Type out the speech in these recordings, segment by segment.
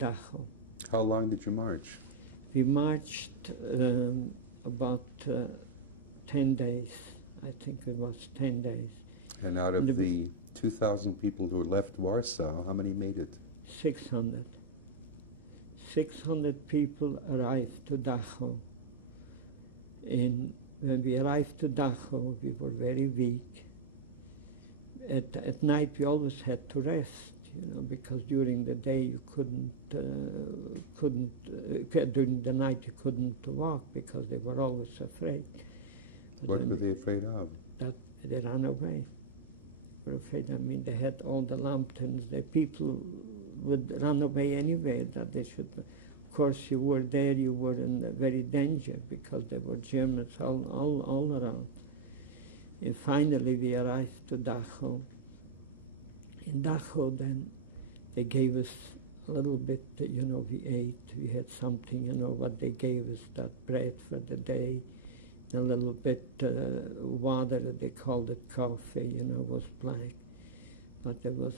Dachau. How long did you march? We marched about 10 days. I think it was 10 days. And out of the 2,000 people who left Warsaw, how many made it? 600. 600 people arrived to Dachau. When we arrived to Dachau, we were very weak. At night, we always had to rest, because during the day you during the night you couldn't walk because they were always afraid. What were they afraid of? That they ran away. They were afraid. They had all the lanterns. The people would run away anyway, that they should. Of course, you were there, you were in very danger because there were Germans all around. And finally, we arrived to Dachau. In Dachau, then, they gave us a little bit, we ate. We had something, what they gave us, that bread for the day, a little bit water, they called it coffee, was black. But it was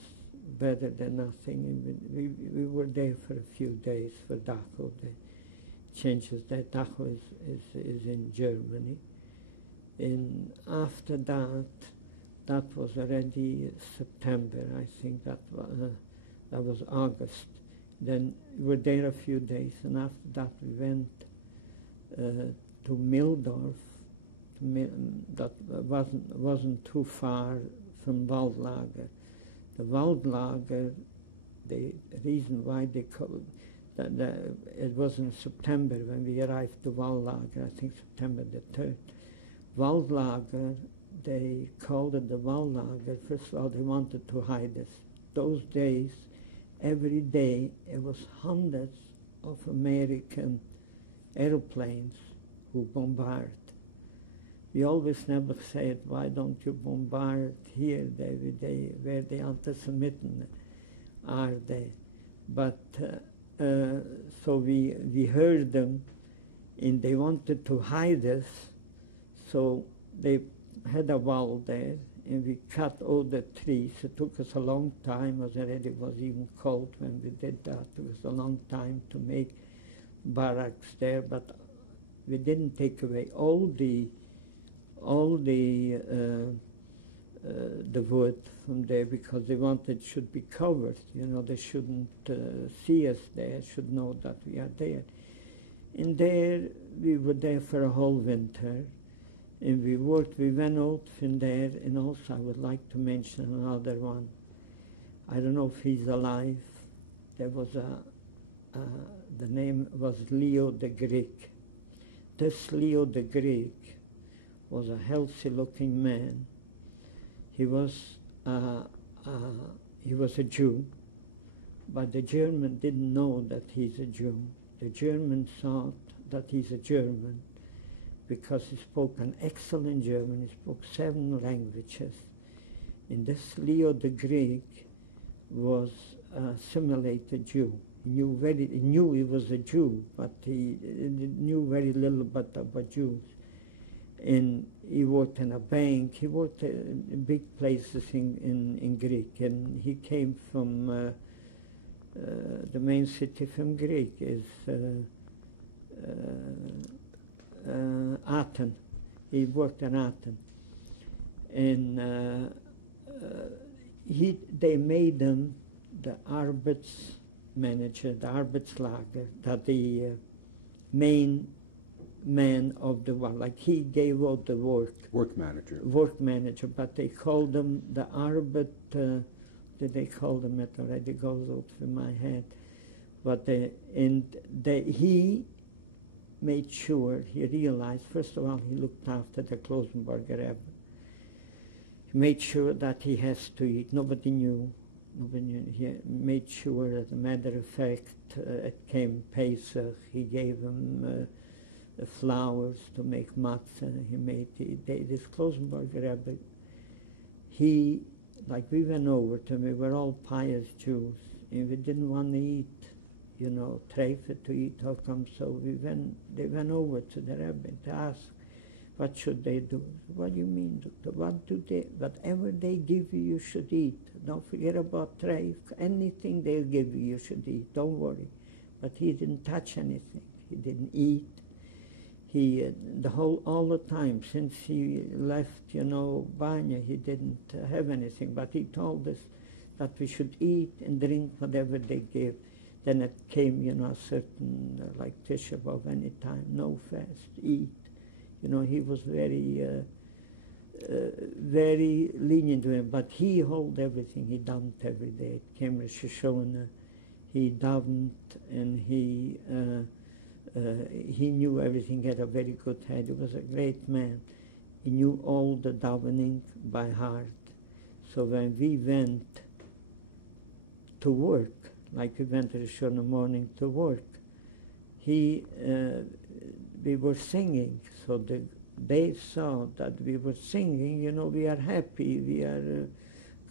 better than nothing. And we were there for a few days for Dachau. The changes that Dachau is in Germany. And after that was already September, I think that was August. Then we were there a few days, and after that we went to Mildorf. That wasn't too far from Waldlager. The Waldlager, the reason why they called it was in September when we arrived to Waldlager, I think September the 3rd. Waldlager, they called it the Waldlager. First of all, they wanted to hide us. Those days, every day, it was hundreds of American airplanes who bombard. We always never said, why don't you bombard here, where the anti-Semitic are they? But so we heard them, and they wanted to hide us. So they had a wall there, and we cut all the trees. It took us a long time. It was even cold when we did that. It was a long time to make barracks there, but we didn't take away all the wood from there because they wanted it should be covered. They shouldn't see us there, should know that we are there. And there, we were there for a whole winter. And we went out from there, and also I would like to mention another one. I don't know if he's alive. There was the name was Theo Le Grec. This Theo Le Grec was a healthy-looking man. He was a Jew, but the German didn't know that he's a Jew. The German thought that he's a German, because he spoke an excellent German. He spoke 7 languages. And this Theo Le Grec was a simulated Jew. He knew he was a Jew, but he knew very little about Jews. And he worked in a bank. He worked in big places in Greek. And he came from the main city from Greek is Athens. He worked in Athens, and they made him the Arbeitsmanager, the Arbeitslager, that the main man of the work. Like he gave out the work. Work manager, but they called him the did they call them it already? Goes out from my head. But he made sure, he realized, first of all, he looked after the Klosenberger Rebbe. He made sure that he has to eat. Nobody knew. He made sure, as a matter of fact, it came Pesach. He gave him the flowers to make matzah. He made this Klosenberger Rebbe. Like we went over to him, we were all pious Jews, and we didn't want to eat. Treife to eat, how come? So they went over to the Rebbe to ask, What should they do? What do you mean, doctor? Whatever they give you, you should eat. Don't forget about treif. Anything they'll give you, you should eat. Don't worry. But he didn't touch anything. He didn't eat. He, all the time, since he left, Banya, he didn't have anything. But he told us that we should eat and drink whatever they give. Then it came, a certain, like Tisha B'Av, any time, no fast, eat. He was very, very lenient to him. But he held everything. He davened every day. It came Rosh Hashanah. He davened, and he knew everything. He had a very good head. He was a great man. He knew all the davening by heart. So when we went to work, like we went Rosh Hashanah morning to work, we were singing. So they saw that we were singing, we are happy, we are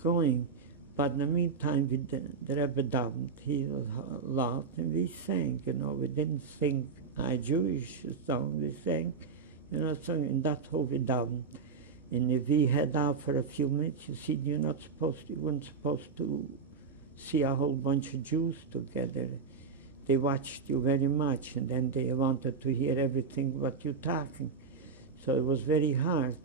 going. But in the meantime, the Rebbe davened. He was loud, and we sang, we didn't sing a Jewish song, we sang, song, and that's how we davened. And if we had out for a few minutes, you weren't supposed to see a whole bunch of Jews together. They watched you very much, and then they wanted to hear everything what you're talking. So it was very hard.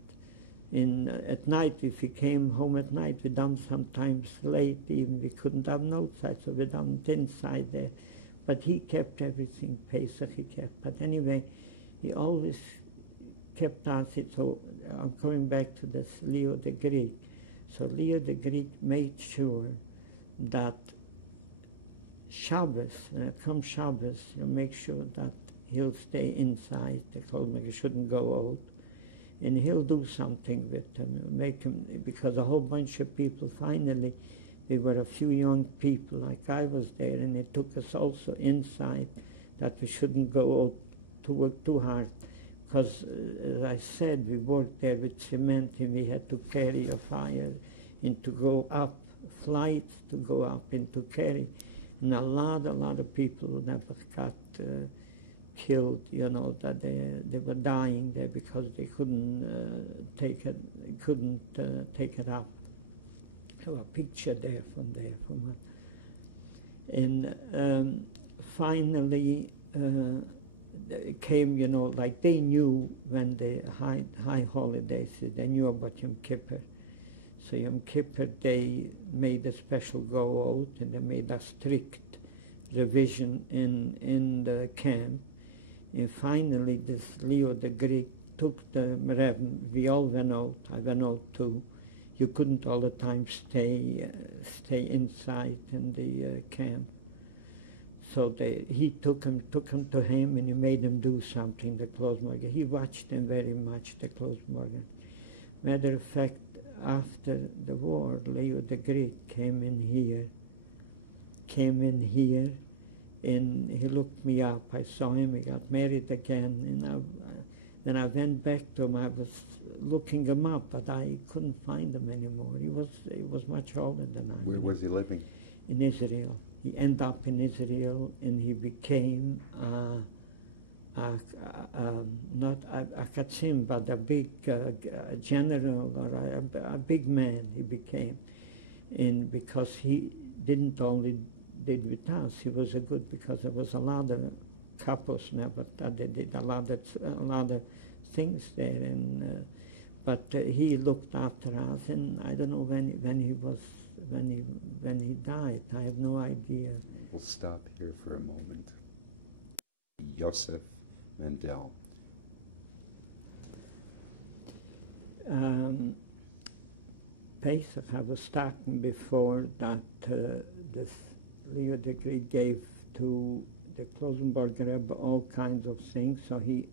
At night, if we came home at night, we davened sometimes late, even we couldn't daven outside, so we davened inside there. But he kept everything, Pesach he kept. But anyway, he always kept us. So I'm coming back to this Leo the Greek. So Leo the Greek made sure that Shabbos, come Shabbos, you make sure that he'll stay inside. The clothes shouldn't go out. And he'll do something with them, make him, because a whole bunch of people, finally, there were a few young people, like I was there, and it took us also inside, that we shouldn't go out to work too hard. Because, as I said, we worked there with cement, and we had to carry a fire, and to go up, flights to go up, and to carry. And a lot of people who never got killed, that they were dying there because they couldn't take it up. I have a picture there from and finally it came, like they knew when the high holidays, they knew about Yom Kippur. So Yom Kippur, they made a special go out, and they made a strict revision in the camp. And finally, this Leo the Greek took the Rebbe. We all went out. I went out too. You couldn't all the time stay inside in the camp. So he took him to him, and he made him do something. The Klosmorgen. He watched him very much. The Klosmorgen. Matter of fact, after the war, Leo the Greek came in here. And he looked me up. I saw him. He got married again. And then I went back to him. I was looking him up, but I couldn't find him anymore. He was much older than I. Where was he living? In Israel. He ended up in Israel, and he became not a katzim, but a big general or a big man. He became, and because he didn't only did with us. He was a good, because there was a lot of couples never that they did a lot of things there, and but he looked after us, and I don't know when he died. I have no idea. We'll stop here for a moment. Yosef Mendel. Pesach, I was talking before that this Leo the Greek gave to the Klosenberg Rebbe all kinds of things, so he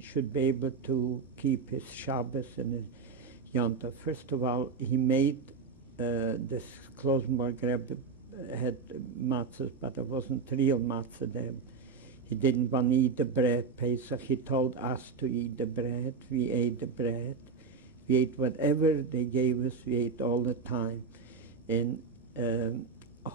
should be able to keep his Shabbos and his Yom Tov. First of all, he made this Klosenberg Rebbe had matzahs, but it wasn't real matzah there. He didn't want to eat the bread, Pesach. He told us to eat the bread. We ate the bread. We ate whatever they gave us. We ate all the time. And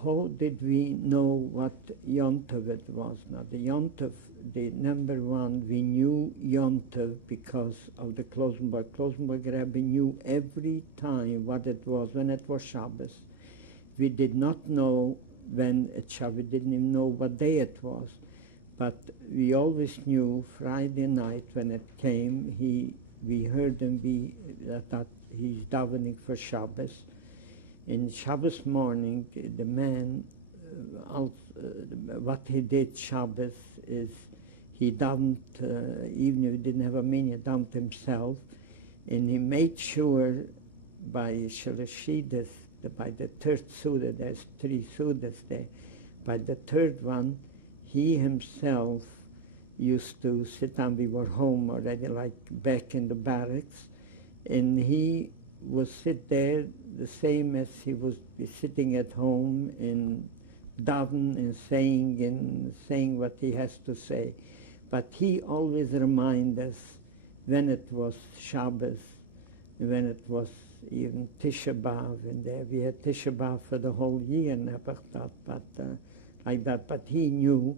how did we know what Yontov it was? Now, the Yontov, the number one, we knew Yontov because of the Klosenberg. Klosenberg Rebbe knew every time what it was, when it was Shabbos. We did not know when it Shabbos, we didn't even know what day it was. But we always knew Friday night when it came, we heard him that he's davening for Shabbos. In Shabbos morning, the man, what he did Shabbos is he davened, even if he didn't have a minyan, he davened himself, and he made sure by Shalashidus, by the third Suda, there's 3 Sudas there, by the third one, he himself used to sit down. We were home already, like back in the barracks, and he would sit there the same as he was sitting at home in daven and saying what he has to say. But he always reminds us when it was Shabbos, when it was even Tisha B'Av, and there we had Tisha B'Av for the whole year, but like that. But he knew